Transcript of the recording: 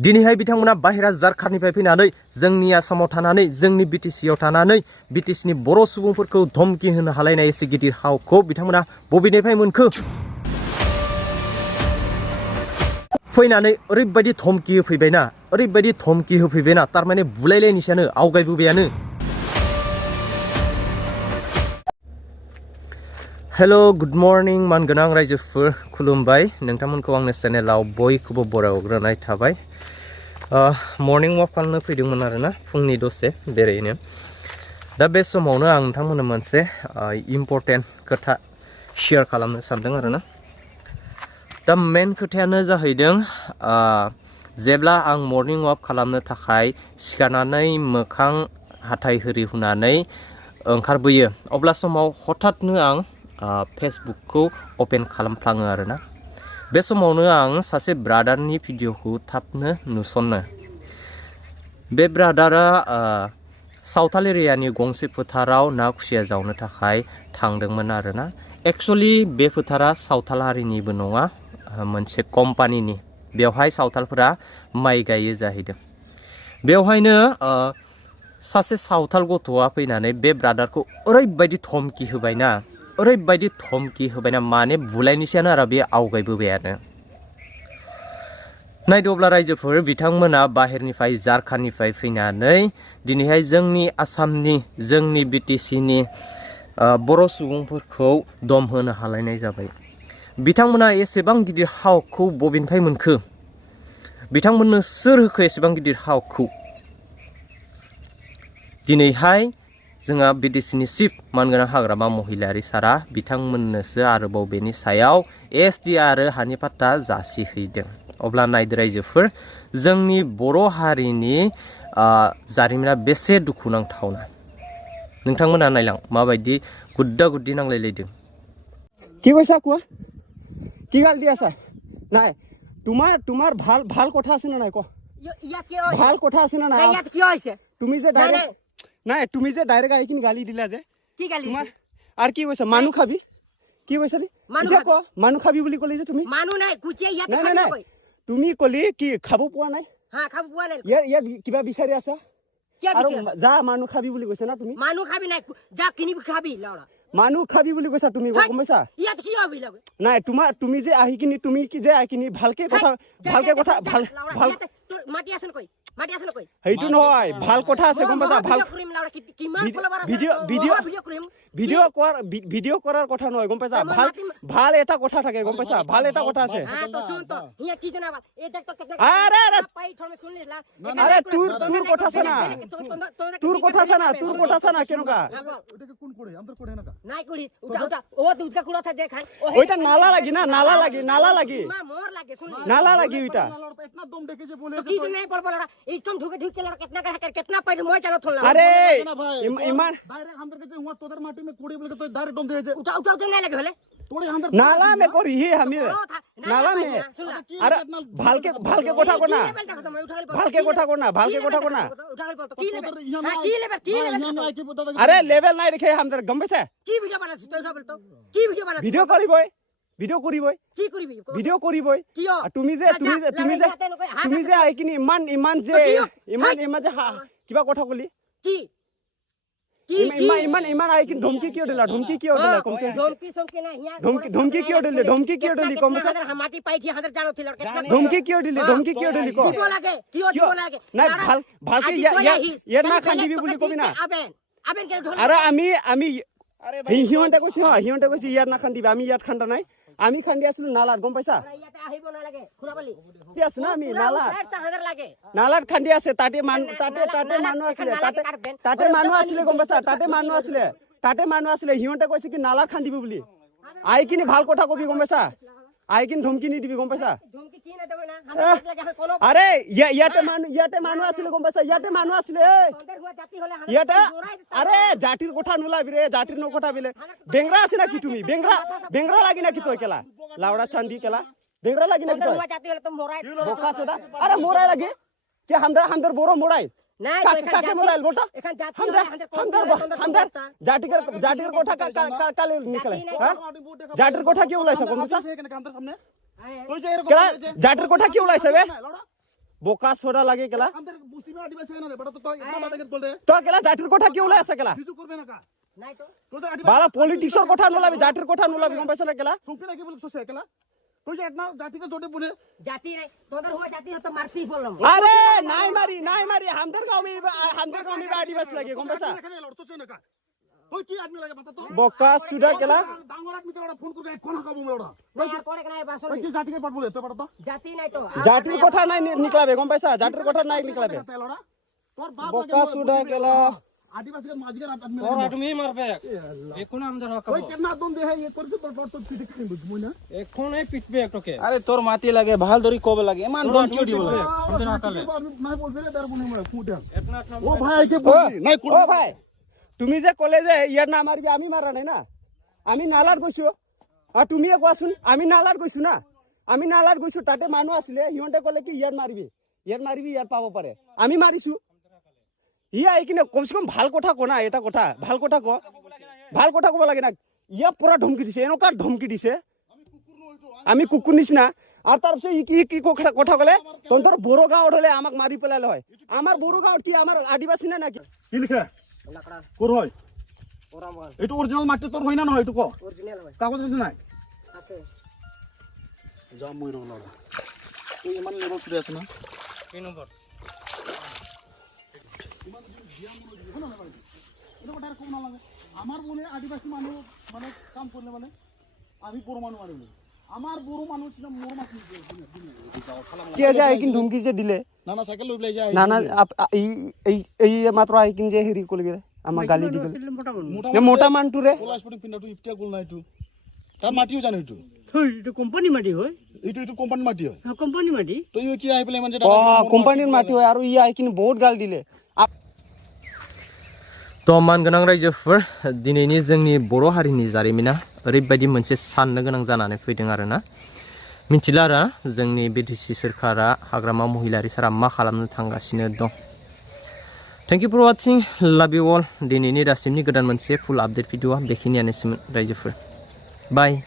दिनैहाय बिथांमोना बाहेरा झारखान्डनिफ्राय फैनानै जोंनि आसामाव थानानै जोंनि बिटिसिआव थानानै बिटिसिनि बर' सुबुंफोरखौ धमकि होनो हालायनाय एसे गिदिर हावखौ बिथांमोना बबेनिफ्राय मोनखो फैनानै ओरैबायदि धमकि होफैबायना ओरैबायदि धमकि होफैबायना तारमाने बुलायलायनिसानो आवगायबोबायानो। हेल' गुड मर्निं मानगोनां रायजोफोर खुलुमबाय नोंथांमोनखौ आंनि चेनेलाव बयखौबो बरायग्रोनाय थाबाय। मर्निं वाक खालामनो फैदोंमोन आरोना फुंनि दसे बेरायनो। दा बे समावनो आं नोंथांमोननो मोनसे इम्पर्टेन्ट खोथा शेयार खालामनो सानदों आरोना। दा मेन खोथायानो जाहैदों जेब्ला आं मर्निं वाक खालामनो थाखाय सिखारनानै मोखां हाथाय होरि हुनानै ओंखारबोयो अब्ला समाव हठाथनो आं फेसबुकखौ अपेन खालामफ्लाङो आरोना। बे समावनो आं सासे ब्रादारनि भिडिअखौ थाबनो नुसनो। बे ब्रादारा सावथाल एरियानि गंसे फोथाराव ना खुसिया जावनो थाखाय थांदोंमोन आरोना। एक्चुअलि बे फोथारा सावथाल हारिनिबो नङा, मोनसे कम्पानिनि। बेवहाय सावथालफोरा माइ गायो जाहैदों। बेवहायनो सासे सावथाल गथ'आ फैनानै बे ब्रादारखौ ओरैबायदि धमकि होबायना ओरैबायदि धमकि होबायना माने बुलायनिसायानो आरो बे आवगायबोबायानो। नायदो अब्ला रायजोफोर बिथांमोना बाहेरनिफ्राय झारखान्डनिफ्राय फैनानै दिनैहाय जोंनि आसामनि जोंनि बिटिसिनि बर' सुबुंफोरखौ दम होनो हालायनाय जाबाय। बिथांमोना एसेबां गिदिर हावखौ बबेनिफ्राय मोनखो? बिथांमोननो सोर होखो एसेबां गिदिर हावखौ? दिनैहाय जोंहा बिटिसिनि चिफ मानगोनां हाग्रामा महिलारि सारा बिथांमोननोसो आरोबाव बेनि सायाव एसडि आरो हानि पाट्टा जासिहैदों। अब्ला नायदो रायजोफोर जोंनि बर' हारिनि जारिमिना बेसे दुखुनांथावना। नोंथांमोना नायलां माबायदि गुद्दा गुद्दि नांलायलायदों। কি কৈছা কোৱা? কি গাল দি আছা? নাই তোমাৰ ভাল কথা আছে না নাই ক? ভাল কথা আছে না নাই? ইয়াত কি হৈছে? তুমি যে ডাইৰেক্ট নাই তুমি যে ডাইৰেক্ট আহি কিনি গালি দিলা যে কি গালি তোমাৰ আৰু কি কৈছা? মানুহ খাবি কি কৈছা? এতিয়া ক মানুহ খাবি বুলি ক'লি যে তুমি। মানুহ নাই কুচিয়া ইয়াত নাই খাবি নাই কই? তুমি ক'লি কি খাব পোৱা নাই? হা খাব পোৱা নাই। ইয়াত কিবা বিচাৰি আছা? কিয় আৰু বিচাৰি আছা? যা মানুহ খাবি বুলি কৈছা না তুমি। মানুহ খাবি নাই যা কিনি খাবি লাউৰা। মানুহ খাবি বুলি কৈছা তুমি, গম পাইছা? ইয়াত কি হবি লাগ? নাই তুমি যে আহি কিনি তুমি কি যে আহি কিনি ভালকে কথা ভাল মাটি আছে কই? মাটি আছে কই? সেইটো নহয় ভাল কথা আছে, গম পাইছা? ভাল কৰিম লাউৰা কিমান ফলোৱাৰ আছে? ভিডিঅ' কৰাৰ কথা নহয়, গম পাইছা? ভাল এটা কথা থাকে, গম পাইছা? ভাল এটা কথা আছে। হ্যাঁ তো শুন তো হিয়া কি জানা এই দেখ তো কেটনা আরে পাই থমে শুনলিস লা। আরে তোর কথা আছে না, তোর কথা আছে না কেনকা ওটাকে কোন করে আমরা করে না নাই করি ওটা ও দুধকা কুড়া থা দেখাই ওইটা নালা লাগি না, নালা লাগি মা মোর লাগে শুন নালা লাগি ওইটা। इतना दम देके जे बोले तो की नहीं बोल बोल एकदम ढुके ढुके लड़ा कितना पैसे मोय चलो थोड़ा अरे इमान डायरेक्ट हम के हुआ तोदर माटी में कोड़ी बोले तो डायरेक्ट दम दे जे उठा नहीं लगे भले तोड़े हम नाला में करी ही हम नाला में। अरे भालके कोठा करना, भालके कोठा करना अरे लेवल नहीं रखे हम गम से की वीडियो बना तो उठा बोल तो की वीडियो बना ভিডিও কৰিবই কি কৰিবি ভিডিও কৰিবই। তুমি যে আহি কিনি ইমান যে কিবা কথা কলি কি ইমান আহি কিনি ধমকি কিয় দিলা কমছে ধমকি কিয় দিলি কম মাটি পাই থি হাজার জানো থিল ধমকি কিয় দিলি ক দিব লাগে দিব লাগে নাই ভালকে ইয়াত না খান্দিবি বুলি কবি না। আবেন কেন ধরে আরে আমি সিহঁতে কৈছে ইয়াত না খান্দিবি, আমি ইয়াত খান্দা নাই, আমি খান্দি আছিলো নালাত, গম পাইছা? ইয়াতে আহিব না লাগে শুনা বলি কি আছে না আমি নালাত খান্দি আছে, তাতে মানুহ আছিলে গম পাইছা? তাতে মানুহ আছিলে সিহঁতে কৈছে কি নালাত খান্দিবি বুলি। আহি কিনি ভাল কথা কবি, গম পাইছা? আহি কিনি ধমকি নিদিবি, গম পাইছা? আরে ইয়াতে মানুহ আছিলে, গম পাইছা? ইয়াতে মানুহ আছিলে ইয়াতে। আরে জাতিৰ কথা নোলাবি ৰে, জাতিৰ কথা বিলে বেংৰা আছে নাকি তুমি? বেংৰা লাগি নাকি তই কেলা লাউড়া চান্দি কেলা বেংরা লাগি নাকি তই? বোকা চোদা আরে মোরাই লাগে কে হামদার বড় মোরাই নাই কাকে মোরাইল বলতো? এখান হামদার জাতির কথা কালে নিকলে। হ্যাঁ জাতির কথা কি ওলাইছে, গম পাইছা? এখানে কান্তার সামনে তুই যে কেলা জাতির কথা কি ওলাইছে বে? बोका सोडा लगे केला আমাদের বুঝতে পারি আদিবাসী না রে বড় তো এটা মাথা কে বল রে तो केला जाटिर कोठा क्यों लै আছে केला কিছু করবে না কা নাই তো তোদের আদিবাসী बाला पॉलिटिक्सर कोठा नलाबी जाटिर कोठा नलाबी गम पैसा ना केला সুপি নাকি বল সে কেলা তুই যে না জাতিকে জোটে বলে জাতি রে তোদের হুয়া জাতি হতো মারতেই বললাম अरे नाई मारी हमदर गांव में आदिवासी लगे गम पैसा এখানে লড়ছছ না কা তুই কি আদমি লাগে বাতা তো बोका सुडा केला ডাঙ্গর আদমি কে ফোন করে কোন খাবো মেওড়া আর পড়ে নাই বাসন তুই কি জাতিকে পাঠ বলে তো বড় তো জাতি নাই তো जाटिर कोठा नहीं निकलाबे गम पैसा जाटिर कोठा नहीं निकलाबे তেলড়া তোর বাপ बोका सुडा केला আদিবাসীকে মাঝিকে আদমি और आदमी मारबे এখন আমাদের হক ওই কেনা দন দে এই করছে তোর তোর তোর পিঠে কি বুঝমু না এখন এই পিটবে একটকে আরে তোর মাটি লাগে ভাল ধরি কবে লাগে ইমান দম কিউ দিব লাগে আমাদের হাকালে নাই বলবে রে তার বনে মরে ফুটা এতনা ও ভাই কে বলি নাই কোন ओ भाई তুমি যে কলে যে ইয়ার না মারবি আমি মারা নাই না আমি নালাত গৈছো আর তুমি কোৱাচোন আমি নালাত গৈছো না আমি নালাত গৈছো তাতে মানুহ আছিলে হিহঁতে কলে কি ইয়াৰ মাৰিবি ইয়াৰ পাব পাৰে আমি মাৰিছো ইয়া এইকিনে কমসে কম ভাল কথা ক না এটা কথা ভাল কথা ক'ব লাগে না ইয়া পুৰা ধমকি দিছে এনেকুৱা ধমকি দিছে আমি কুকুৰ নিচিনা আৰ তাৰপিছত কি কথা ক'লে তহঁতৰ বড়ো গাঁৱত হলে আমাক মাৰি পেলালে হয় আমাৰ বড়ো গাঁৱত কি আমাৰ আদিবাসী না নাকি কি লিখে কোর হয় এটু অরিজিনাল মাটি তোর হয় না না এটু ক অরিজিনাল হয় কাগজ আছে নাই আছে যা মই রলা তুই ইমান লেভেল ছুটে আছে না কি নম্বর এটা কথা কোন না লাগে আমার বলে আদিবাসী মানুষ মানে কাম করলে মানে আমি বড় মানুষ মানি আমার বড় মানুষ না মোর মাছ কি আছে এইকিন ধমকি যে দিলে না না সাইকেল লই যায় না না এই মাত্র আইকিন যে হেৰি কৰিলে আমাক গালি দি গ'লে মোটা মানটোৰে পলাশ পটি পিন্ডাটো ইফটিয়া গুল নাই তু তার মাটিও জানো এটু এইটো কোম্পানী মাটি হয় এইটো কোম্পানি মাটি হয় কোম্পানী মাটি তুই কি আই পেলে মানে কোম্পানীৰ মাটি হয় আৰু ই আইকিন বহুত গাল দিলে तो मान गोनां रायजोफोर दिनैनि जोंनि बर' हारिनि जारिमिना ओरैबायदि मोनसे साननो गोनां जानानै फैदों आरोना मिथिला आरो जोंनि बिटिसि सोरखारा हाग्रामा महिलारि सारा मा खालामनो थांगासिनो दं थेंक इउ फर वाचिं लाभ इउ अल दिनैनि दासिमनि गोदान मोनसे फुल आपडेट भिडिअआ बेखिनियानोसैमोन रायजोफोर बाय